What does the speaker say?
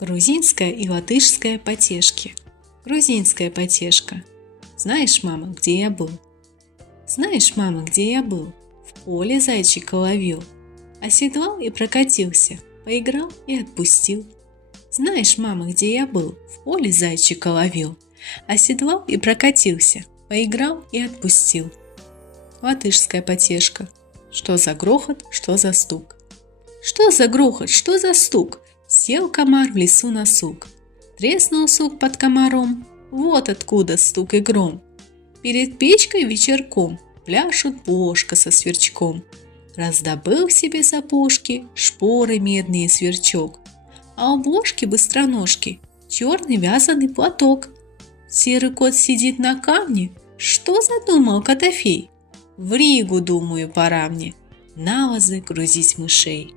Грузинская и латышская потешки. Грузинская потешка. Знаешь, мама, где я был? Знаешь, мама, где я был? В поле зайчика ловил. Оседлал и прокатился, поиграл и отпустил. Знаешь, мама, где я был? В поле зайчика ловил. Оседлал и прокатился, поиграл и отпустил. Латышская потешка. Что за грохот, что за стук? Что за грохот, что за стук? Сел комар в лесу на сук. Треснул сук под комаром. Вот откуда стук и гром. Перед печкой вечерком пляшут Бошка со Сверчком. Раздобыл себе сапожки, шпоры медные сверчок. А у Бошки быстроножки черный вязаный платок. Серый кот сидит на камне. Что задумал Котофей? В Ригу, думаю, пора мне на возы грузить мышей.